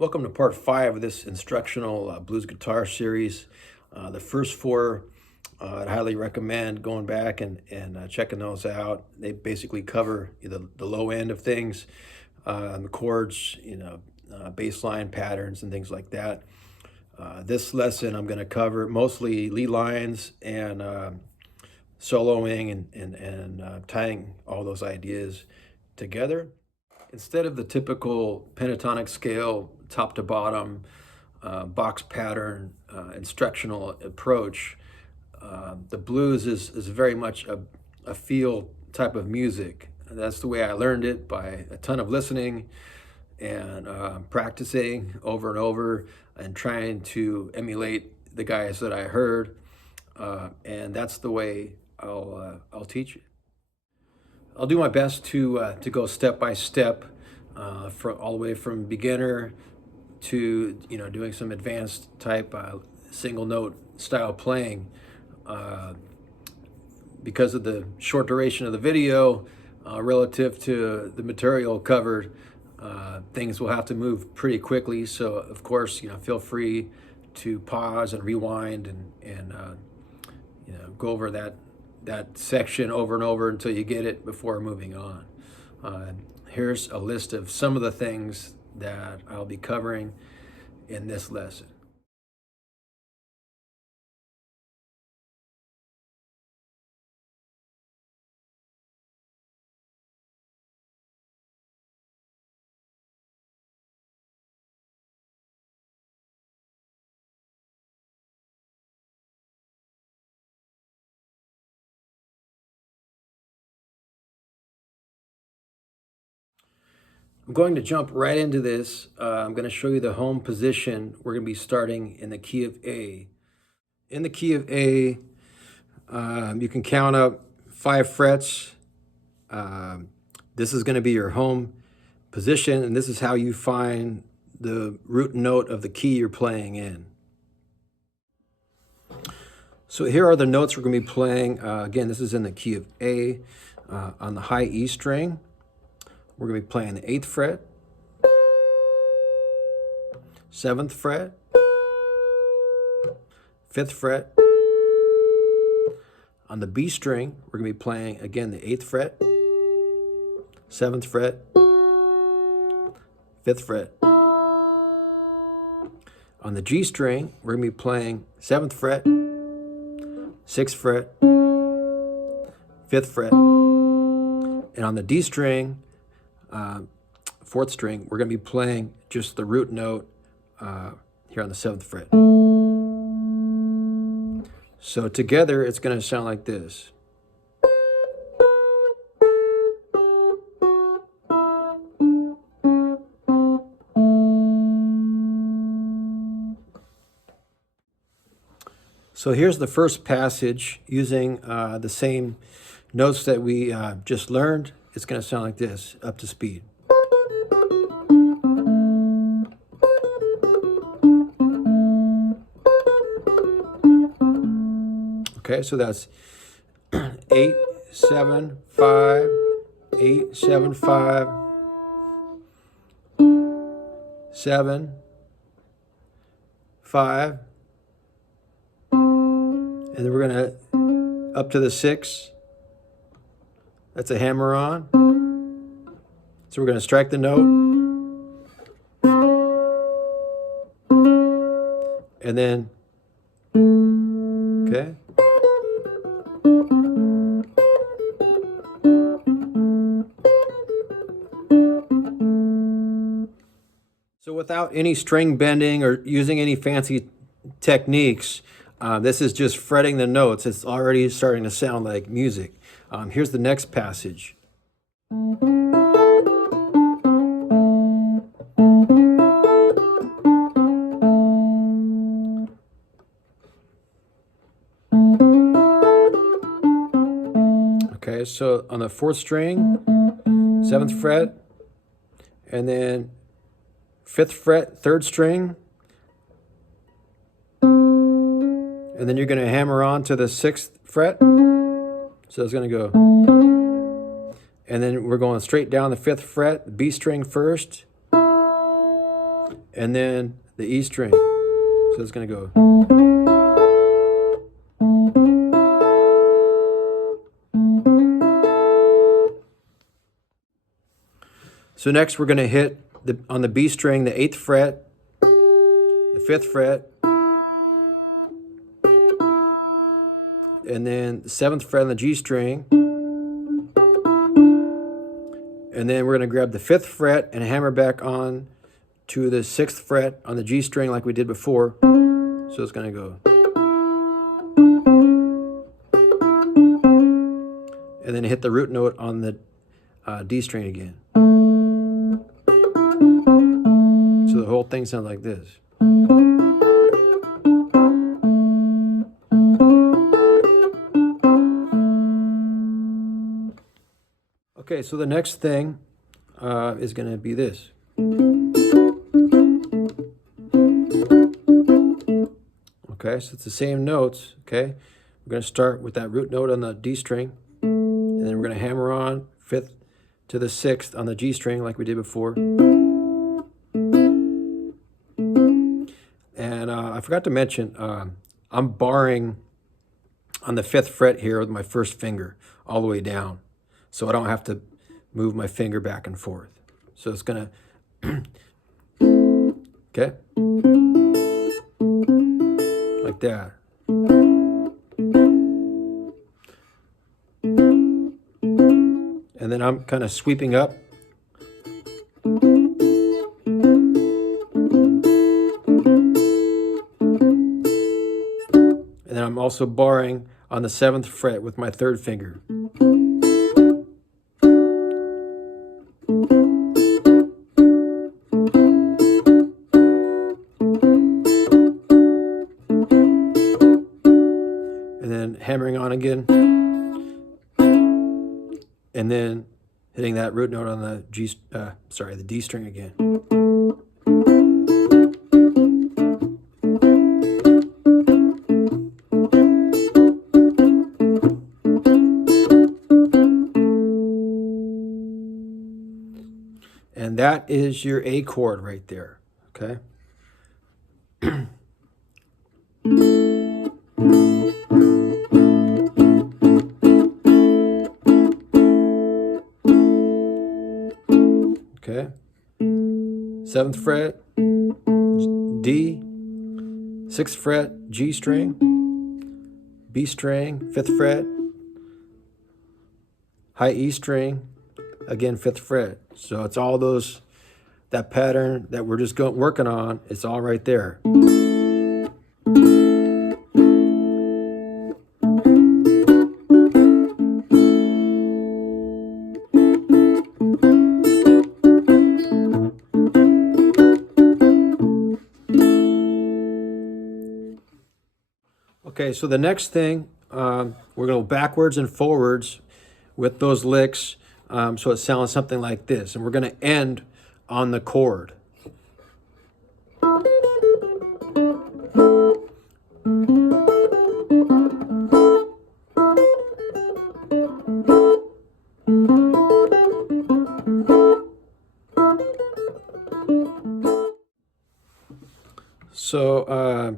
Welcome to part 5 of this instructional blues guitar series. The first 4, I'd highly recommend going back and checking those out. They basically cover the low end of things, the chords, bass line patterns and things like that. This lesson I'm going to cover mostly lead lines and soloing and tying all those ideas together. Instead of the typical pentatonic scale, top to bottom, box pattern, instructional approach, the blues is very much a feel type of music. That's the way I learned it, by a ton of listening and practicing over and over and trying to emulate the guys that I heard. And that's the way I'll teach it. I'll do my best to go step by step, all the way from beginner to doing some advanced type single note style playing. Because of the short duration of the video relative to the material covered, things will have to move pretty quickly. So of course, feel free to pause and rewind and go over that section over and over until you get it before moving on. Here's a list of some of the things that I'll be covering in this lesson. I'm going to jump right into this. I'm going to show you the home position. We're going to be starting in the key of A. In the key of A, you can count up 5 frets. This is going to be your home position, and this is how you find the root note of the key you're playing in. So here are the notes we're going to be playing. Again, this is in the key of A. On the high E string, we're going to be playing the 8th fret, 7th fret, 5th fret. On the B string, we're going to be playing, again, the 8th fret, 7th fret, 5th fret. On the G string, we're going to be playing 7th fret, 6th fret, 5th fret. And on the D string, 4th string, we're going to be playing just the root note here on the 7th fret. So together, it's going to sound like this. So here's the first passage using the same notes that we just learned. It's going to sound like this, up to speed. Okay, so that's 8, 7, 5, 8, 7, 5. 7, 5, and then we're going to up to the 6. That's a hammer-on. So we're going to strike the note, and then, okay. So without any string bending or using any fancy techniques, this is just fretting the notes. It's already starting to sound like music. Here's the next passage. Okay, so on the 4th string, 7th fret, and then 5th fret, 3rd string, and then you're going to hammer on to the 6th fret. So it's going to go, and then we're going straight down the 5th fret, the B string first, and then the E string. So it's going to go. So next we're going to hit on the B string, the 8th fret, the 5th fret, and then the 7th fret on the G string, and then we're going to grab the 5th fret and hammer back on to the 6th fret on the G string like we did before. So it's going to go. And then hit the root note on the D string again. So the whole thing sounds like this. Okay, so the next thing is going to be this. Okay, so it's the same notes. Okay, we're going to start with that root note on the D string, and then we're going to hammer on 5th to the 6th on the G string like we did before. And I forgot to mention, I'm barring on the 5th fret here with my first finger all the way down, so I don't have to move my finger back and forth. So it's gonna, okay, like that. And then I'm kind of sweeping up. And then I'm also barring on the 7th fret with my 3rd finger. And then hammering on again. And then hitting that root note on the the D string again. And that is your A chord right there, okay? Okay, 7th fret, D, 6th fret, G string, B string, 5th fret, high E string, again 5th fret. So it's all that pattern that we're just working on, it's all right there. Okay, so the next thing, we're going to go backwards and forwards with those licks, so it sounds something like this. And we're going to end on the chord. So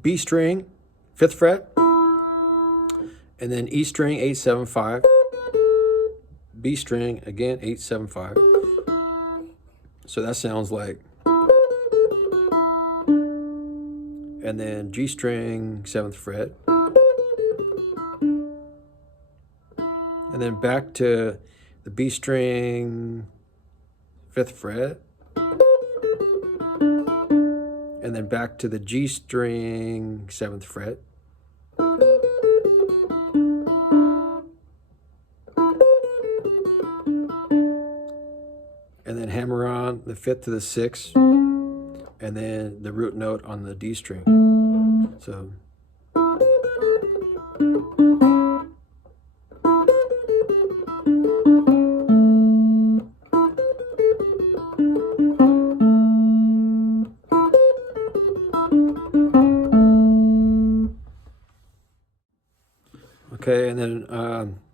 B string, 5th fret, and then E string, 8, 7, 5. B string, again, 8, 7, 5. So that sounds like. And then G string, 7th fret. And then back to the B string, 5th fret. And then back to the G string, 7th fret. And then hammer on the 5th to the 6th, and then the root note on the D string. So. Okay, and then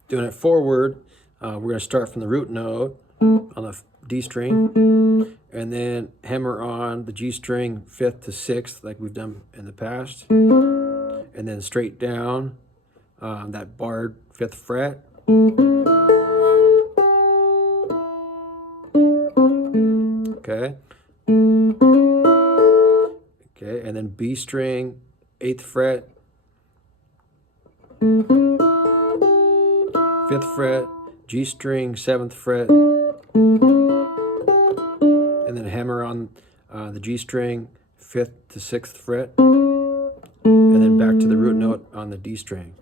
doing it forward, we're going to start from the root note on the D string, and then hammer on the G string 5th to 6th like we've done in the past, and then straight down that barred 5th fret. Okay. Okay, and then B string 8th fret, 5th fret, G string 7th fret, and then hammer on the G string 5th to 6th fret, and then back to the root note on the D string.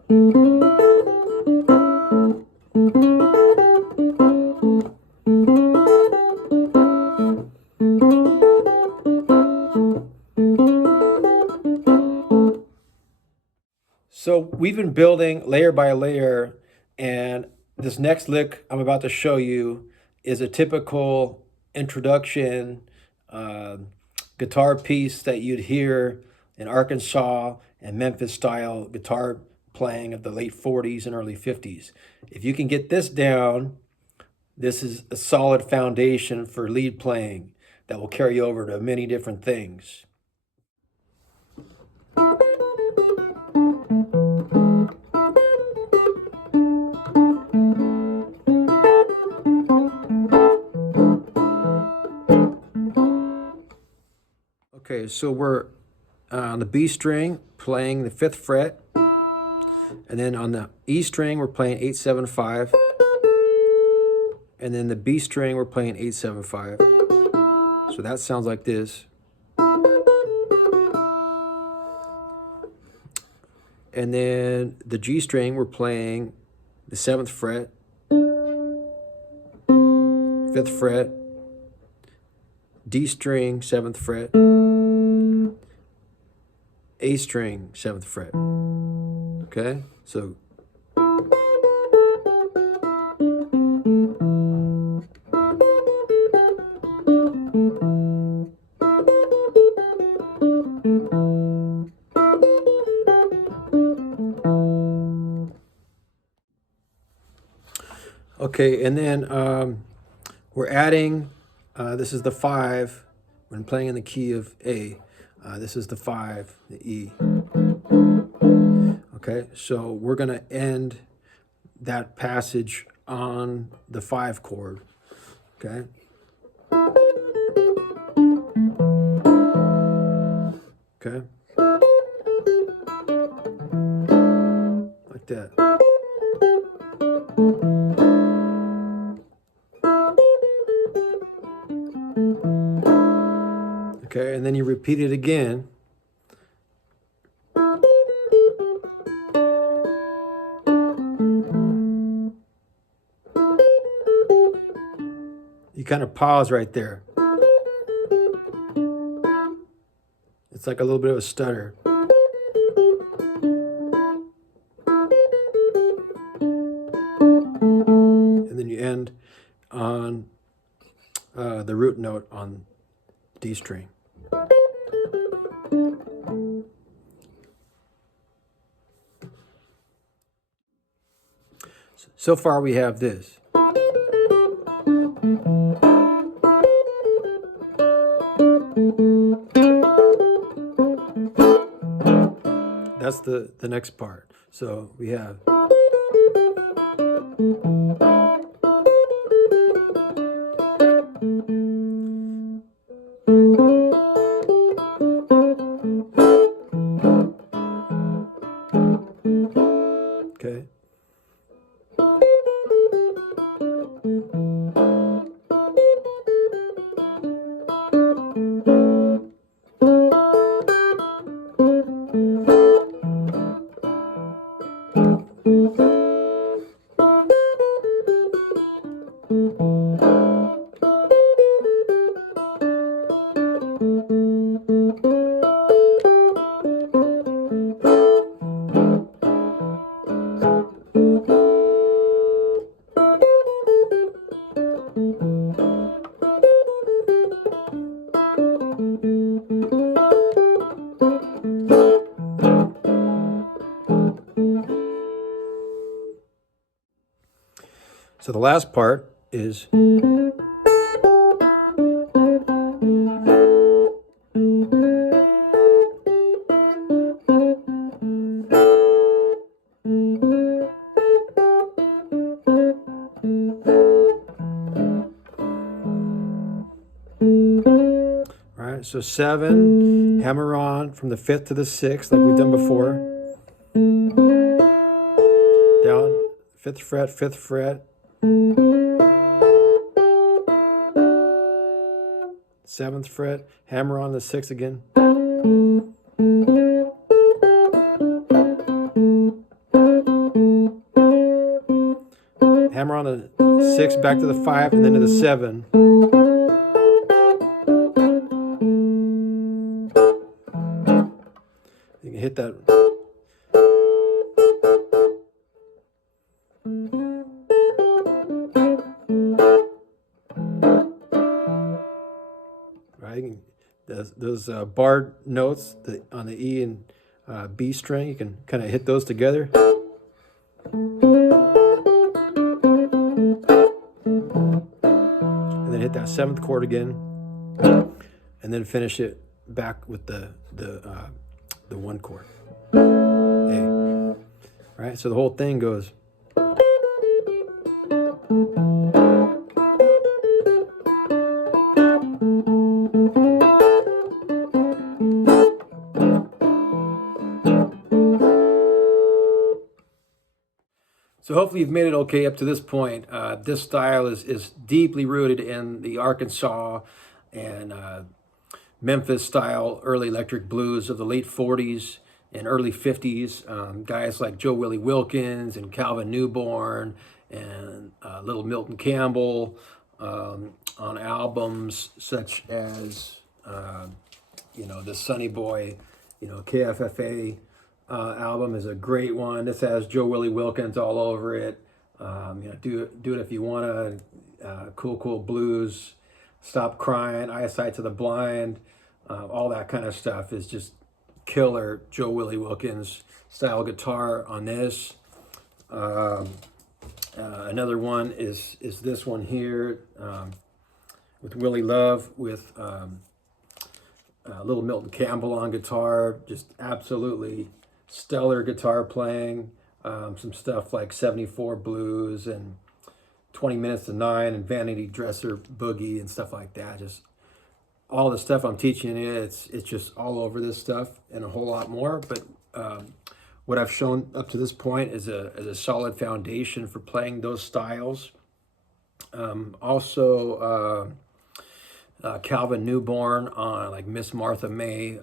So we've been building layer by layer, and this next lick I'm about to show you is a typical introduction guitar piece that you'd hear in Arkansas and Memphis style guitar playing of the late 40s and early 50s. If you can get this down, this is a solid foundation for lead playing that will carry over to many different things. Okay, so we're on the B string playing the 5th fret, and then on the E string we're playing 8, 7, 5, and then the B string we're playing 8, 7, 5. So that sounds like this. And then the G string we're playing the 7th fret, 5th fret, D string 7th fret, A string 7th fret. Okay, so okay, and then we're adding, this is the 5 when playing in the key of A. This is the 5, the E. Okay, so we're going to end that passage on the 5 chord. Okay. Okay. Like that. Okay, and then you repeat it again. You kind of pause right there. It's like a little bit of a stutter. And then you end on the root note on D string. So far we have this. that's the next part. So we have. Okay. So the last part is. All right, so 7, hammer on from the 5th to the 6th, like we've done before. Down, 5th fret, 5th fret. 7th fret, hammer on the 6th again. Hammer on the 6, back to the 5, and then to the 7. You can hit that. Right, those barred notes on the E and B string, you can kind of hit those together. And then hit that 7th chord again, and then finish it back with the 1 chord. A. All right, so the whole thing goes. So hopefully you've made it okay up to this point. This style is deeply rooted in the Arkansas and Memphis style early electric blues of the late 40s and early 50s. Guys like Joe Willie Wilkins and Calvin Newborn and Little Milton Campbell on albums such as, the Sonny Boy, KFFA. Album is a great one. This has Joe Willie Wilkins all over it. Do it if you want to. Cool blues, Stop Crying, Eyesight to the Blind, all that kind of stuff is just killer. Joe Willie Wilkins style guitar on this. Another one is this one here with Willie Love with Little Milton Campbell on guitar. Just absolutely stellar guitar playing. Some stuff like 74 Blues and 20 Minutes to 9 and Vanity Dresser Boogie and stuff like that. Just all the stuff I'm teaching you, it's just all over this stuff and a whole lot more. But what I've shown up to this point is a solid foundation for playing those styles. Also, Calvin Newborn on like Miss Martha May,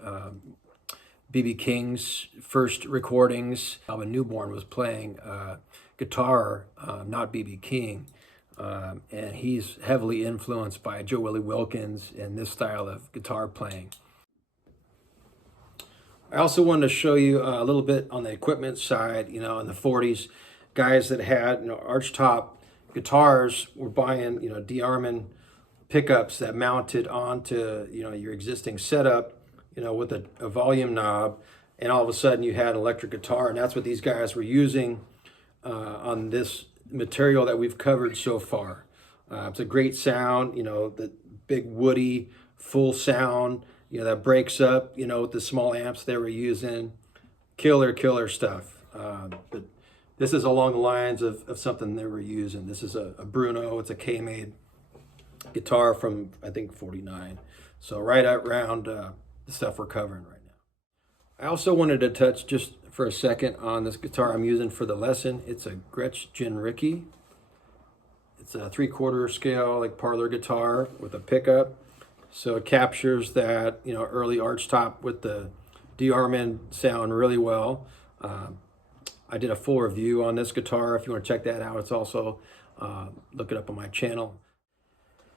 B.B. King's first recordings. Calvin Newborn was playing guitar, not B.B. King, and he's heavily influenced by Joe Willie Wilkins and this style of guitar playing. I also wanted to show you a little bit on the equipment side. In the 40s, guys that had archtop guitars were buying de-arming pickups that mounted onto your existing setup, with a volume knob, and all of a sudden you had an electric guitar, and that's what these guys were using on this material that we've covered so far. It's a great sound, the big woody full sound, that breaks up, with the small amps they were using. killer stuff. But this is along the lines of something they were using. This is a Bruno. It's a K-made guitar from, I think, 49. So right around the stuff we're covering right now. I also wanted to touch just for a second on this guitar I'm using for the lesson. It's a Gretsch Ricky. It's a 3/4 scale, like parlor guitar with a pickup. So it captures that, you know, early arch top with the de-arming sound really well. I did a full review on this guitar. If you want to check that out, it's also, look it up on my channel.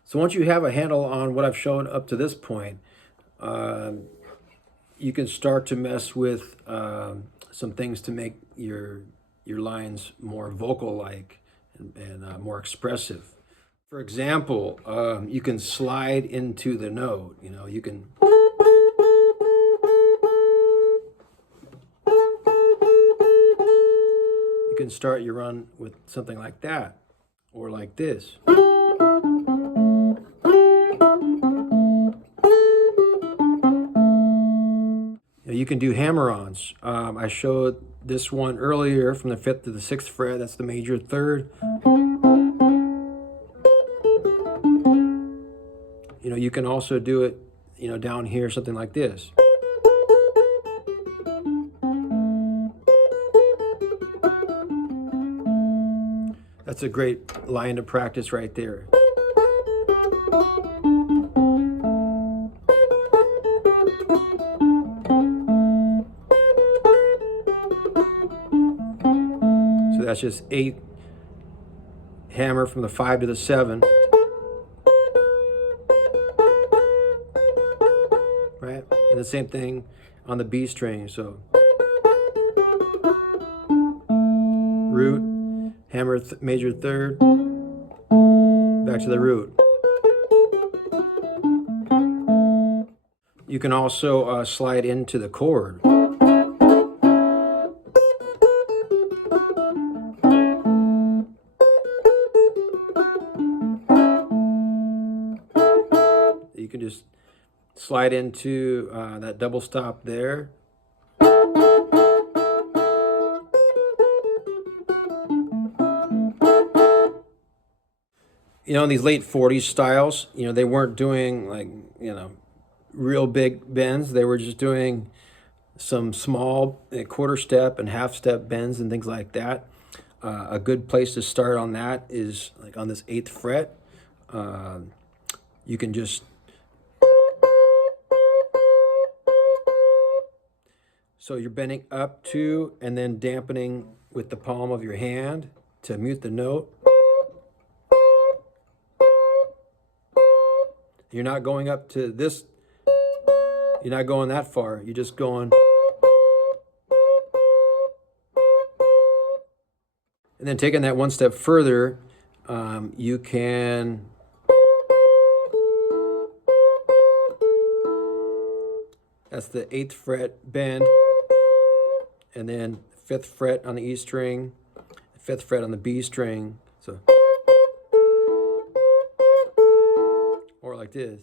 So once you have a handle on what I've shown up to this point, you can start to mess with some things to make your lines more vocal-like and more expressive. For example, you can slide into the note. You know, you can start your run with something like that, or like this. You can do hammer-ons. I showed this one earlier from the 5th to the 6th fret. That's the major third. You know, you can also do it, you know, down here, something like this. That's a great line to practice right there. So that's just 8 hammer from the 5 to the 7. Right? And the same thing on the B string. So root, hammer major third, back to the root. You can also slide into the chord. You can just slide into that double stop there. You know, in these late 40s styles, you know, they weren't doing like, you know, real big bends. They were just doing some small quarter step and half step bends and things like that. A good place to start on that is like on this 8th fret. You can just, so you're bending up to and then dampening with the palm of your hand to mute the note. You're not going up to this, you're not going that far, you're just going. And then taking that one step further, you can that's the 8th fret bend, and then 5th fret on the E string, 5th fret on the B string, so. Or like this.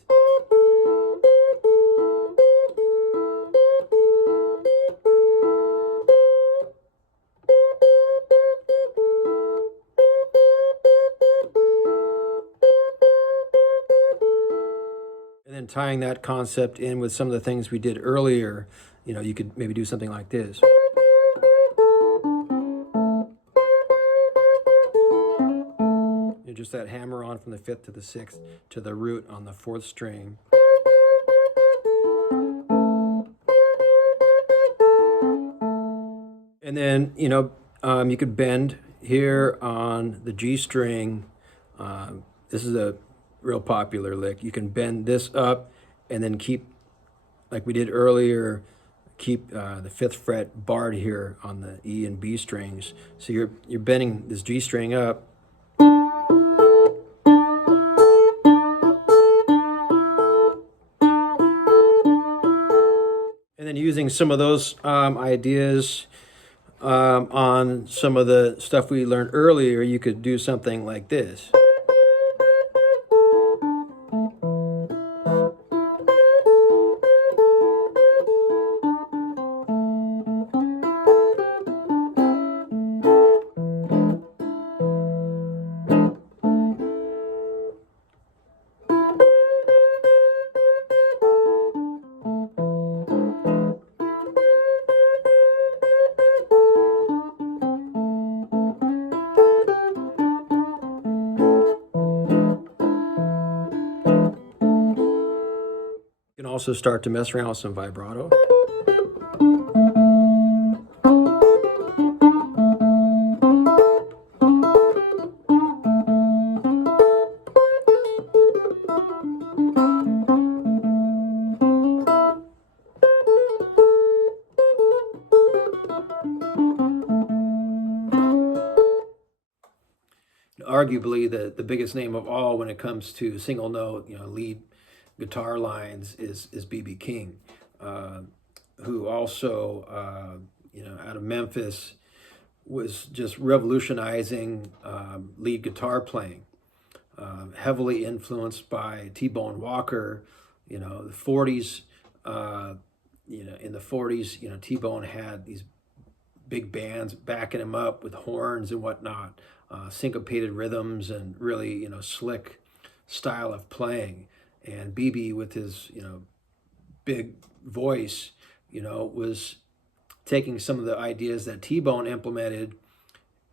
And then tying that concept in with some of the things we did earlier, you know, you could maybe do something like this. Just that hammer on from the 5th to the 6th to the root on the 4th string. And then, you know, you could bend here on the G string. This is a real popular lick. You can bend this up and then keep, like we did earlier, keep the 5th fret barred here on the E and B strings. So you're bending this G string up. And then using some of those ideas on some of the stuff we learned earlier, you could do something like this. also start to mess around with some vibrato. Arguably the biggest name of all when it comes to single note, lead guitar lines is B.B. King, who also, out of Memphis, was just revolutionizing lead guitar playing, heavily influenced by T-Bone Walker. The 40s, in the 40s, T-Bone had these big bands backing him up with horns and whatnot, syncopated rhythms and really, slick style of playing. And BB with his, big voice, was taking some of the ideas that T-Bone implemented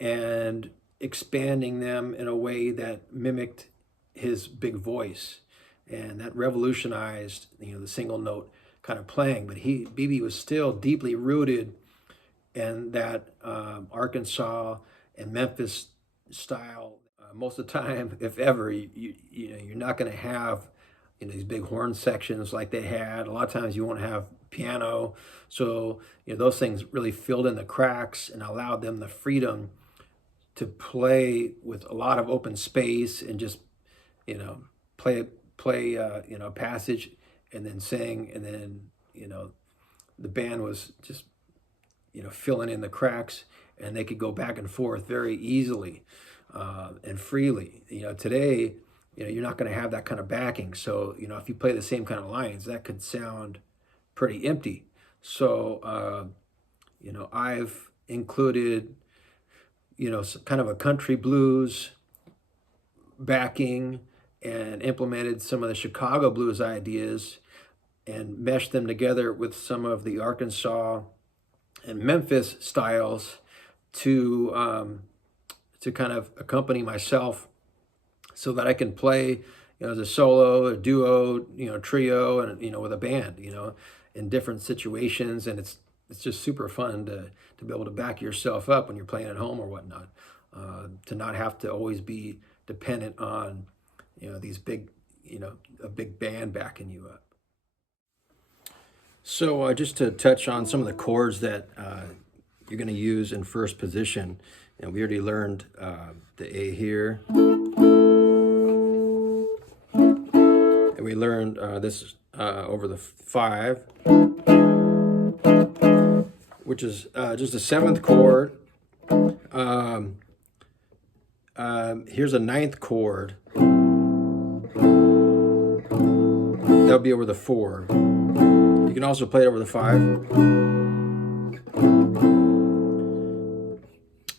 and expanding them in a way that mimicked his big voice. And that revolutionized, the single note kind of playing. But BB was still deeply rooted in that Arkansas and Memphis style. Most of the time, if ever, you're not going to have these big horn sections like they had. A lot of times you won't have piano. So those things really filled in the cracks and allowed them the freedom to play with a lot of open space and just play a passage and then sing, and then the band was just filling in the cracks, and they could go back and forth very easily and freely. Today, you're not going to have that kind of backing. So, if you play the same kind of lines, that could sound pretty empty. So, I've included, kind of a country blues backing and implemented some of the Chicago blues ideas and meshed them together with some of the Arkansas and Memphis styles to kind of accompany myself, so that I can play, as a solo, a duo, trio, and with a band, in different situations. And it's just super fun to be able to back yourself up when you're playing at home or whatnot, to not have to always be dependent on these big, a big band backing you up. So just to touch on some of the chords that you're going to use in first position, and we already learned the A here. And we learned this over the 5, which is just a 7th chord. Here's a 9th chord. That'll be over the 4. You can also play it over the 5.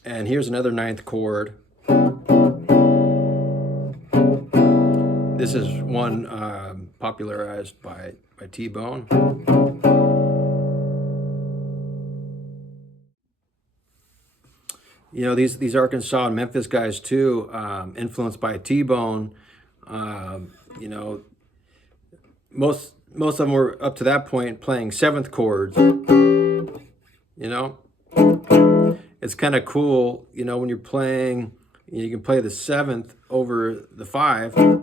And here's another 9th chord. This is one popularized by T-Bone. These Arkansas and Memphis guys too, influenced by T-Bone. Most of them were up to that point playing 7th chords. It's kind of cool, when you're playing, you can play the 7th over the 5, and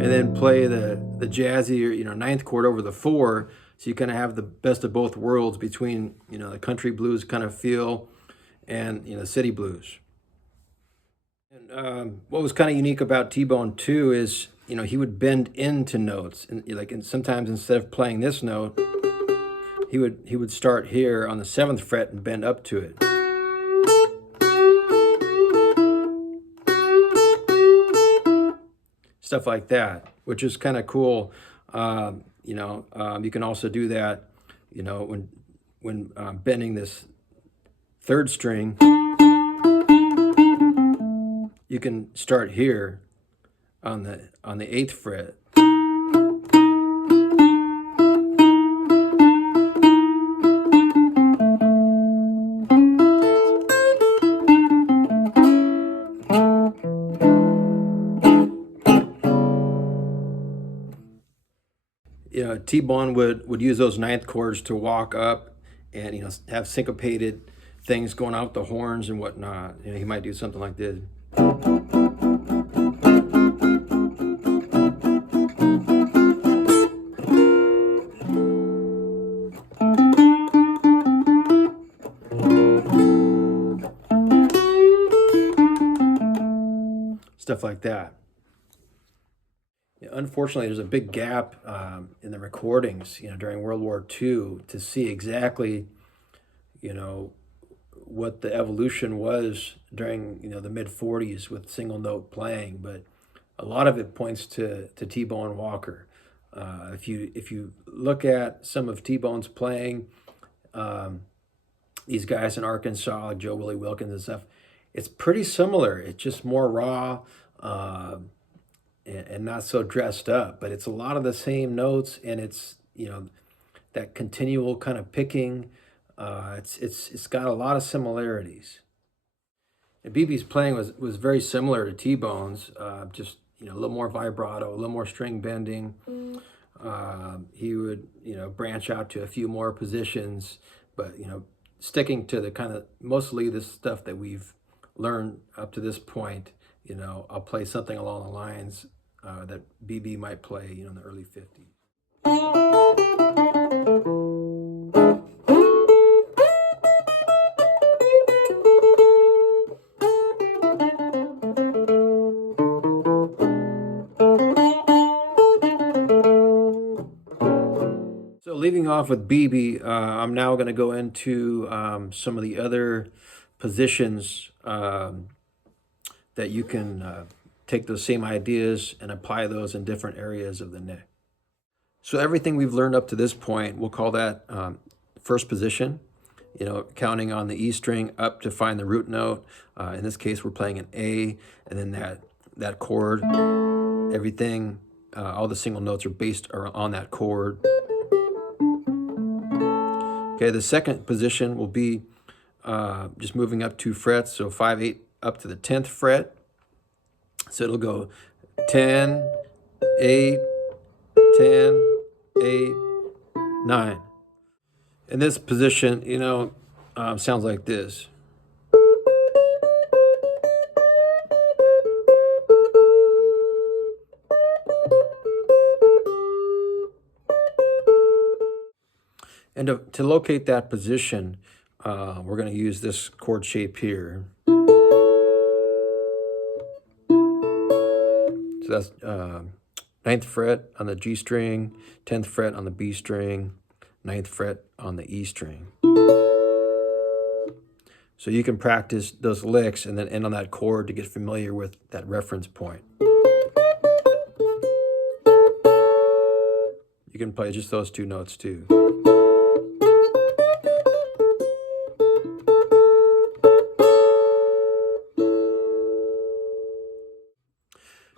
then play the jazzy or 9th chord over the 4. So you kind of have the best of both worlds between the country blues kind of feel and city blues. And what was kind of unique about T-Bone too is he would bend into notes, and sometimes instead of playing this note, he would start here on the 7th fret and bend up to it. Stuff like that, which is kind of cool. You can also do that, when bending this 3rd string. You can start here on the 8th fret. T-Bone would use those ninth chords to walk up and, have syncopated things going out the horns and whatnot. He might do something like this. Stuff like that. Unfortunately, there's a big gap in the recordings, during World War II to see exactly, what the evolution was during, the mid-40s with single note playing. But a lot of it points to T-Bone Walker. If you look at some of T-Bone's playing, these guys in Arkansas, like Joe Willie Wilkins and stuff, it's pretty similar. It's just more raw and not so dressed up, but it's a lot of the same notes, and it's that continual kind of picking. It's got a lot of similarities. And BB's playing was very similar to T-Bone's, just a little more vibrato, a little more string bending. He would branch out to a few more positions, but sticking to the kind of mostly the stuff that we've learned up to this point. I'll play something along the lines that BB might play in the early 50s. So leaving off with BB, I'm now going to go into some of the other positions that you can take those same ideas and apply those in different areas of the neck. So everything we've learned up to this point, we'll call that first position, counting on the E string up to find the root note. In this case, we're playing an A, and then that chord, everything, all the single notes are based on that chord. Okay, the second position will be just moving up 2 frets, so 5, 8 up to the 10th fret. So it'll go 10, 8, 10, 8, 9. And this position, sounds like this. And to locate that position, we're going to use this chord shape here. So that's 9th fret on the G string, 10th fret on the B string, 9th fret on the E string. So you can practice those licks and then end on that chord to get familiar with that reference point. You can play just those 2 notes too.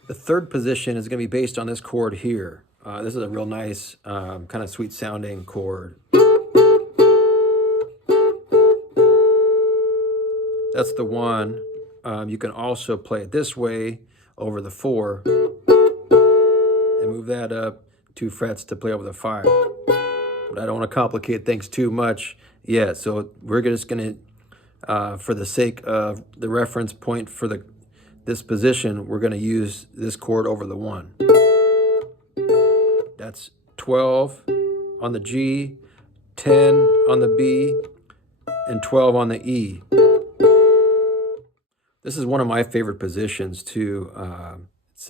The third position is going to be based on this chord here. This is a real nice, kind of sweet sounding chord. That's the 1. You can also play it this way over the 4 and move that up 2 frets to play over the 5. But I don't want to complicate things too much yet, so we're just going to, for the sake of the reference point for this position, we're going to use this chord over the 1. That's 12 on the G, 10 on the B, and 12 on the E. This is one of my favorite positions too.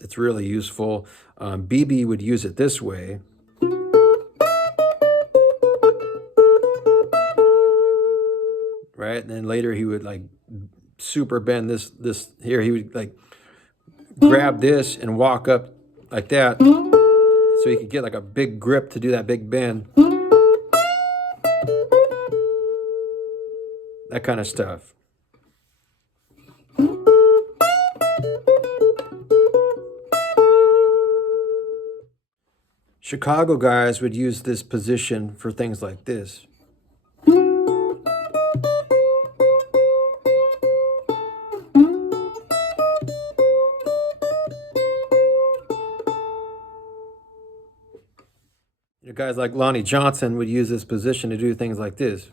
It's really useful. BB would use it this way. Right, and then later he would like super bend this here. He would like grab this and walk up like that, so he could get like a big grip to do that big bend. That kind of stuff. Chicago guys would use this position for things like this. guys like Lonnie Johnson would use this position to do things like this.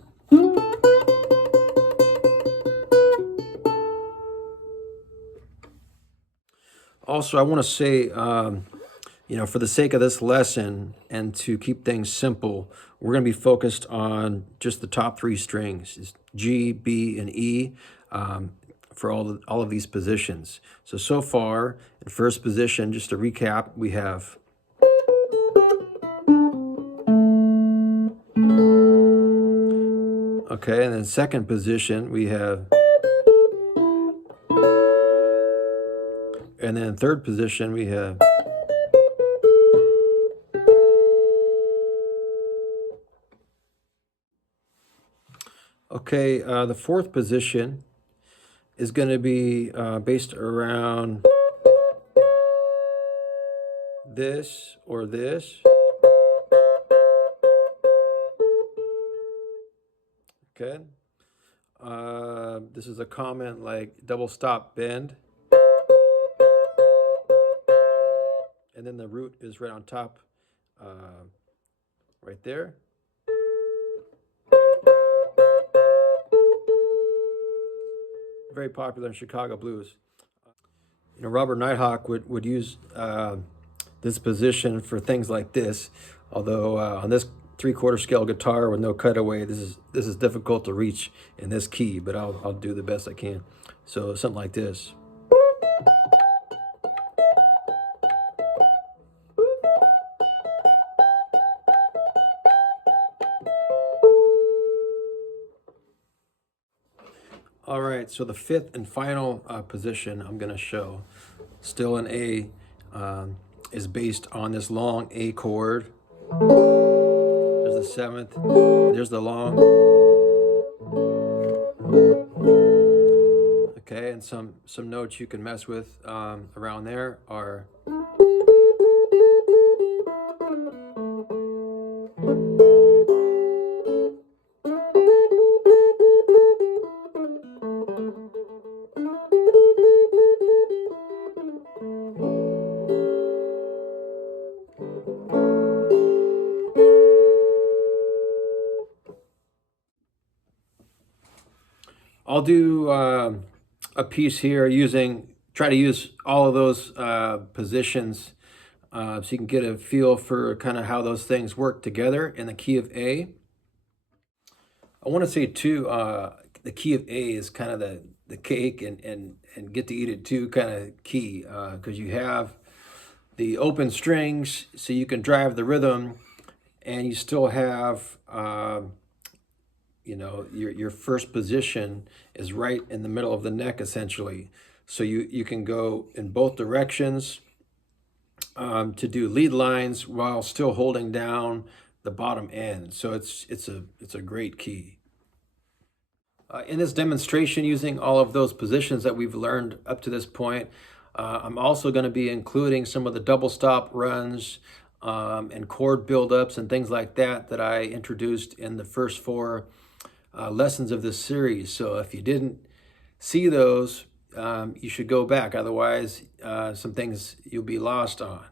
Also, I want to say, for the sake of this lesson and to keep things simple, we're going to be focused on just the top three strings, is G, B, and E, for all of these positions. So far, in first position, just to recap, we have okay, and then second position, we have, and then third position, we have, okay, the fourth position is going to be based around this or this. Okay. This is a comment like double stop bend. And then the root is right on top, right there. Very popular in Chicago blues. Robert Nighthawk would use this position for things like this. Although on this 3/4 scale guitar with no cutaway, this is difficult to reach in this key, but I'll do the best I can. So something like this. All right, so the fifth and final position I'm going to show, still in A, is based on this long A chord. There's the seventh, there's the long. Okay, and some notes you can mess with around there are I'll do a piece here try to use all of those positions so you can get a feel for kind of how those things work together in the key of A. I want to say too, the key of A is kind of the cake and get to eat it too kind of key, because you have the open strings so you can drive the rhythm, and you still have your first position is right in the middle of the neck essentially. So you can go in both directions to do lead lines while still holding down the bottom end. So it's a great key. In this demonstration, using all of those positions that we've learned up to this point, I'm also going to be including some of the double stop runs and chord buildups and things like that I introduced in the first 4 lessons of this series. So if you didn't see those, you should go back. Otherwise, some things you'll be lost on.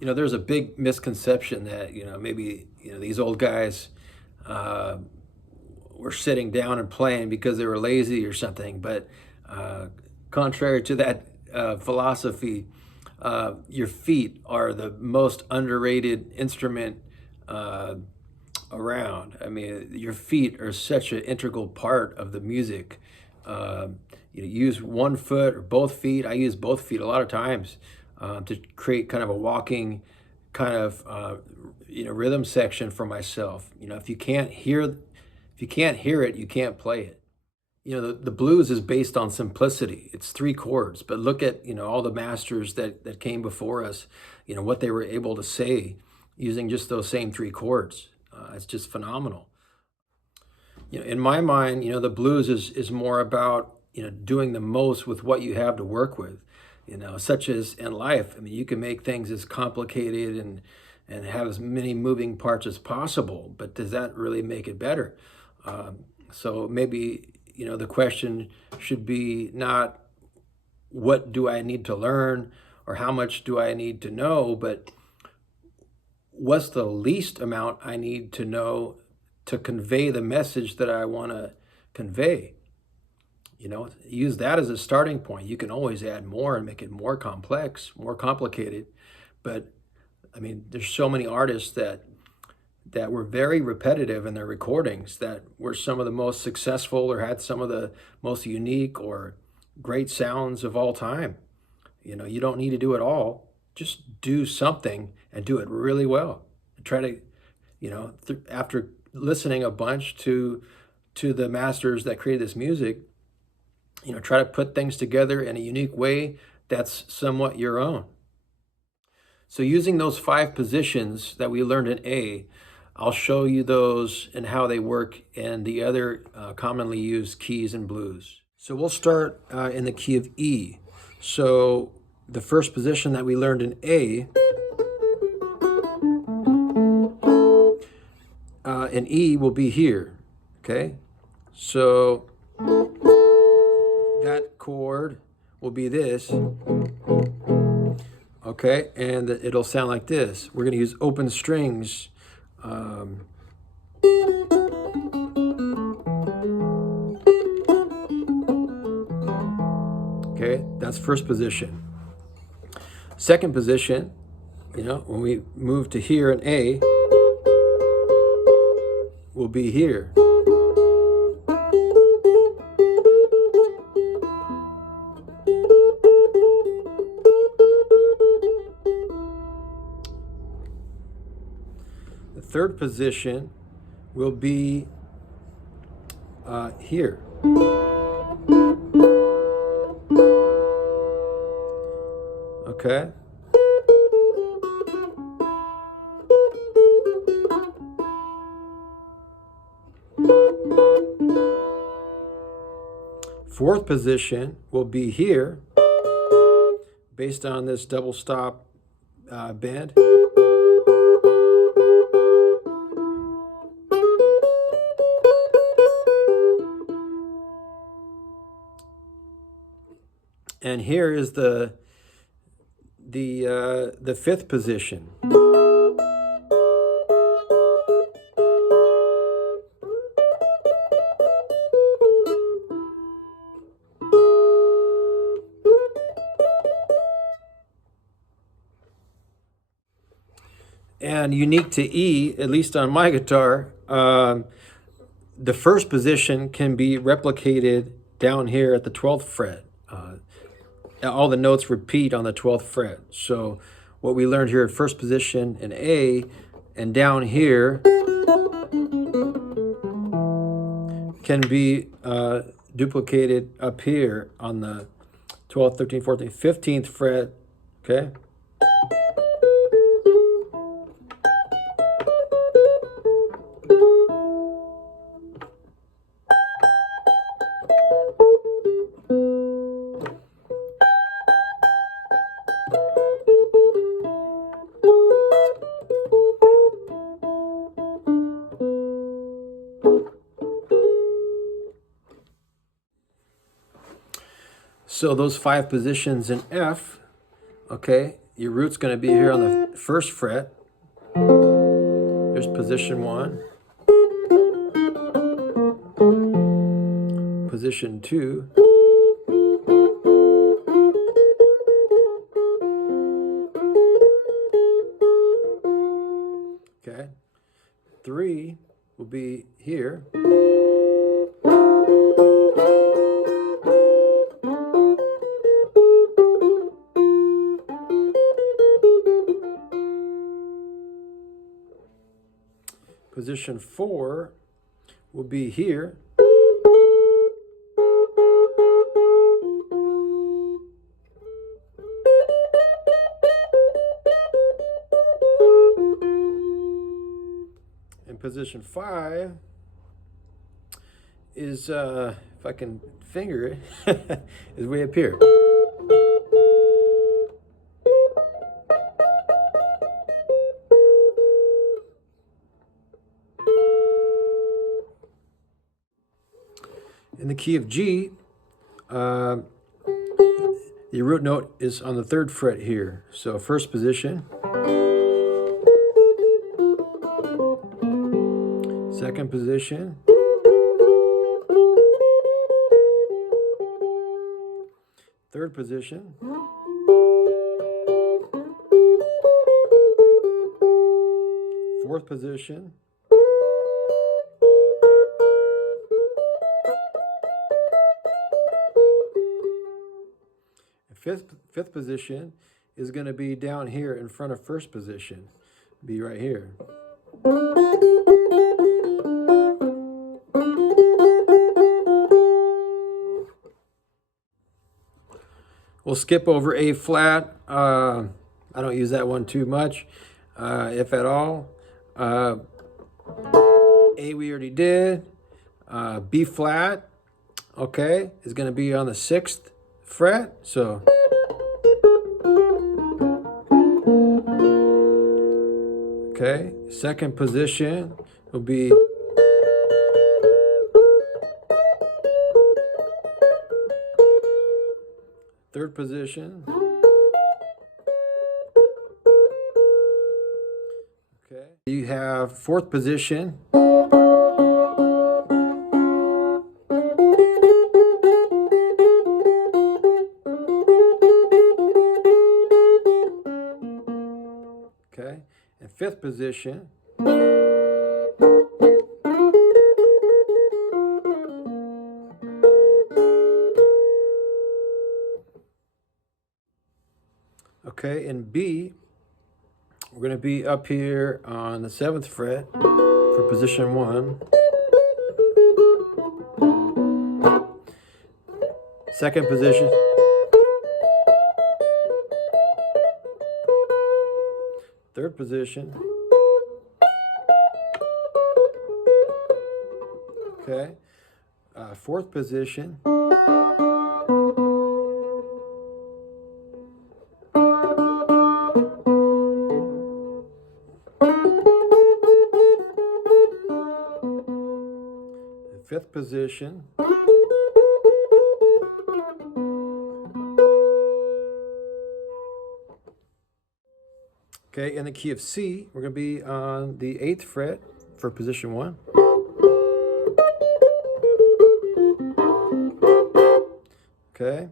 You know, there's a big misconception that, maybe, these old guys were sitting down and playing because they were lazy or something. But contrary to that philosophy, your feet are the most underrated instrument around. I mean, your feet are such an integral part of the music. You use one foot or both feet. I use both feet a lot of times to create kind of a walking kind of rhythm section for myself. If you can't hear it, you can't play it. The blues is based on simplicity. It's 3 chords, but look at all the masters that came before us. What they were able to say using just those same 3 chords. It's just phenomenal. In my mind, the blues is more about doing the most with what you have to work with. Such as in life. I mean, you can make things as complicated and have as many moving parts as possible, but does that really make it better? So maybe the question should be not what do I need to learn or how much do I need to know, but what's the least amount I need to know to convey the message that I want to convey. Use that as a starting point. You can always add more and make it more complex, more complicated. But I mean, there's so many artists that were very repetitive in their recordings, that were some of the most successful or had some of the most unique or great sounds of all time. You don't need to do it all. Just do something and do it really well. Try to, after listening a bunch to the masters that created this music, try to put things together in a unique way that's somewhat your own. So using those 5 positions that we learned in A, I'll show you those and how they work in the other commonly used keys in blues. So we'll start in the key of E. So the first position that we learned in A, in E will be here, okay? So that chord will be this, okay? And it'll sound like this. We're gonna use open strings. Okay, that's first position. Second position, when we move to here in A, will be here. The third position will be here. Okay. Fourth position will be here, based on this double stop bend. And here is the fifth position. And unique to E, at least on my guitar, the first position can be replicated down here at the 12th fret. All the notes repeat on the 12th fret. So what we learned here at first position in A and down here can be duplicated up here on the 12th, 13th, 14th, 15th fret, okay? So those 5 positions in F, okay, your root's going to be here on the first fret. Here's position 1. Position 2. Okay. 3 will be here. Position 4 will be here. And position 5 is, if I can finger it, is way up here. In the key of G, the root note is on the 3rd fret here. So first position, 2nd position, 3rd position, 4th position, 5th position is going to be down here in front of 1st position. Be right here. We'll skip over A flat. I don't use that one too much, if at all. A we already did. B flat, okay, is going to be on the 6th fret. So okay, 2nd position will be third position. Okay, you have 4th position. Okay, and 5th position. Okay, in B, we're going to be up here on the 7th fret for position 1. 2nd position. Third position. Okay. 4th position. And 5th position. Okay, in the key of C, we're going to be on the 8th fret for position 1. Okay,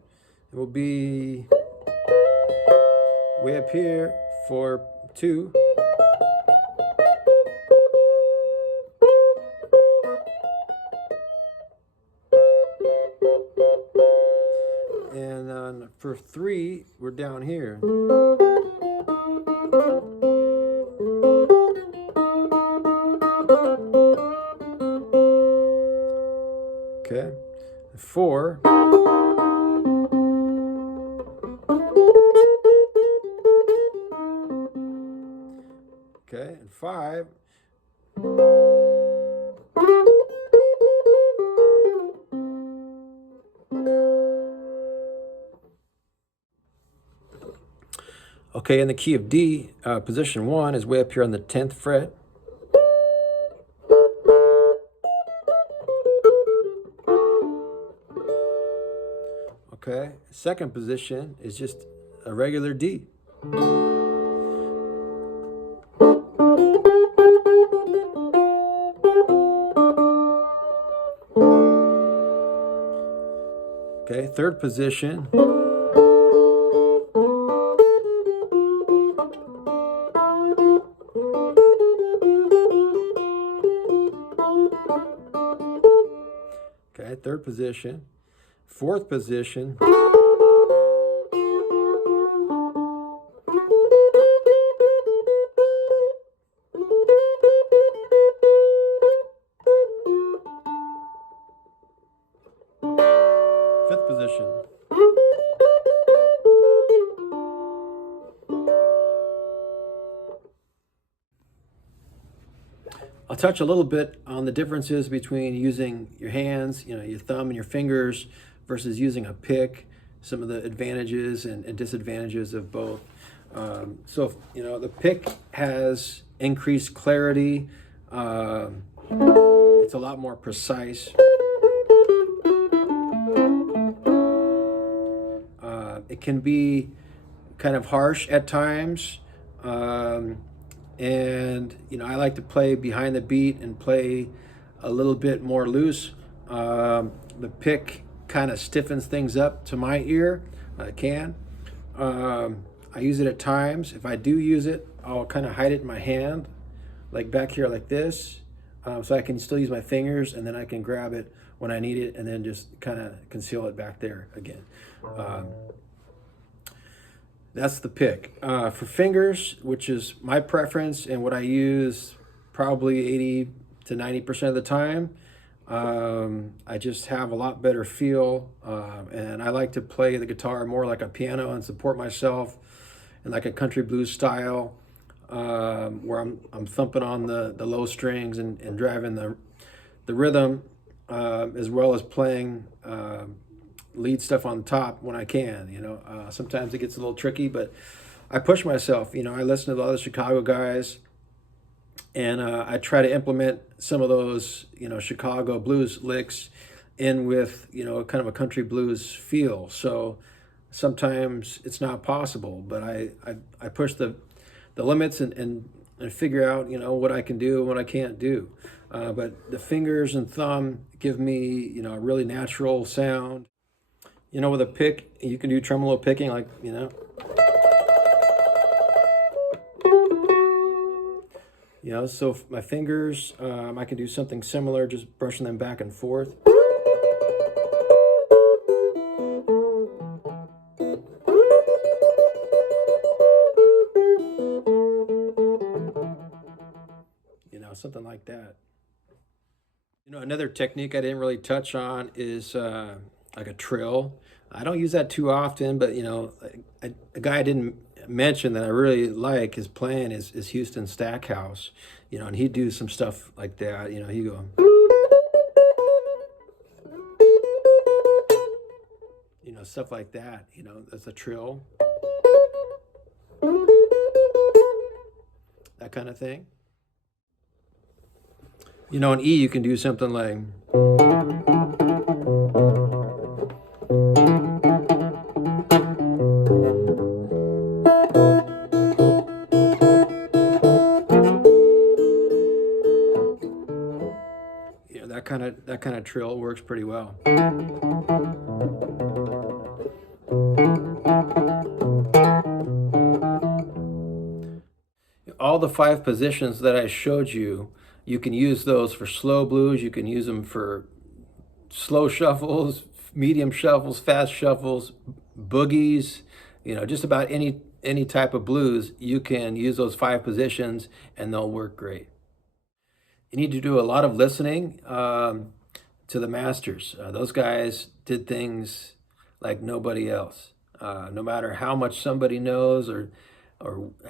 it will be way up here for 2. And for 3, we're down here. Okay, 4. Okay, and 5. Okay, in the key of D, position 1 is way up here on the 10th fret. Okay, 2nd position is just a regular D. Okay, third position. Okay, third position. Fourth position. Fifth position. I'll touch a little bit on the differences between using your hands, your thumb and your fingers versus using a pick, some of the advantages and disadvantages of both. So, the pick has increased clarity. It's a lot more precise. It can be kind of harsh at times. And I like to play behind the beat and play a little bit more loose. The pick kind of stiffens things up to my ear. I can. I use it at times. If I do use it, I'll kind of hide it in my hand, like back here like this, so I can still use my fingers, and then I can grab it when I need it and then just kind of conceal it back there again. That's the pick. For fingers, which is my preference and what I use probably 80 to 90% of the time, I just have a lot better feel, and I like to play the guitar more like a piano and support myself in like a country blues style, where I'm thumping on the low strings and driving the rhythm, as well as playing lead stuff on top when I can. Sometimes it gets a little tricky, but I push myself. I listen to the other Chicago guys, and I try to implement some of those Chicago blues licks in with kind of a country blues feel. So sometimes it's not possible, but I push the limits and figure out what I can do and what I can't do. But the fingers and thumb give me a really natural sound. With a pick, you can do tremolo picking, like, so my fingers, I can do something similar, just brushing them back and forth. Something like that. Another technique I didn't really touch on is like a trill. I don't use that too often, but a guy I didn't mention that I really like his playing is Houston Stackhouse. And he'd do some stuff like that. He'd go, stuff like that. That's a trill, that kind of thing. On E, you can do something like, that kind of trill works pretty well. All the 5 positions that I showed you, you can use those for slow blues. You can use them for slow shuffles, medium shuffles, fast shuffles, boogies, just about any type of blues. You can use those 5 positions and they'll work great. You need to do a lot of listening to the masters. Those guys did things like nobody else. No matter how much somebody knows or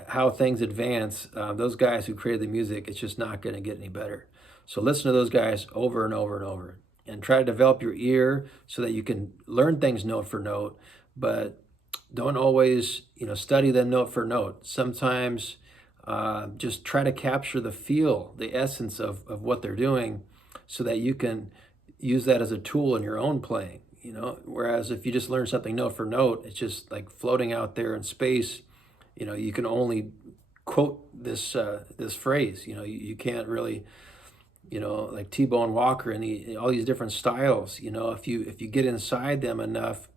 how things advance, those guys who created the music, it's just not going to get any better. So listen to those guys over and over and over, and try to develop your ear so that you can learn things note for note, but don't always study them note for note. Sometimes just try to capture the feel, the essence of what they're doing, so that you can use that as a tool in your own playing. Whereas if you just learn something note for note, it's just like floating out there in space, you know, you can only quote this this phrase. You know, you can't really, you know, like T-Bone Walker and all these different styles. You know, if you get inside them enough,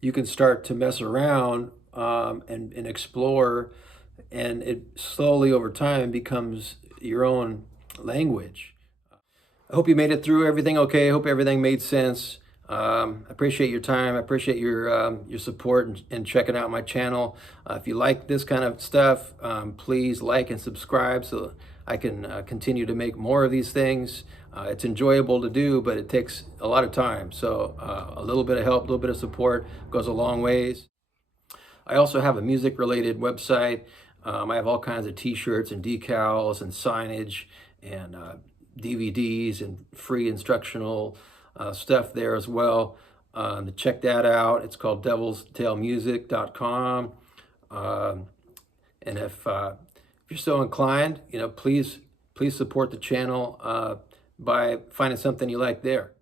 you can start to mess around and explore, and it slowly over time becomes your own language. I hope you made it through everything okay. I hope everything made sense. I appreciate your time. I appreciate your support and checking out my channel. If you like this kind of stuff, please like and subscribe so I can continue to make more of these things. It's enjoyable to do, but it takes a lot of time. So a little bit of help, a little bit of support goes a long ways. I also have a music-related website. I have all kinds of t-shirts and decals and signage and DVDs and free instructional stuff there as well. To check that out, it's called devilstailmusic.com. And if you're so inclined, you know, please support the channel by finding something you like there.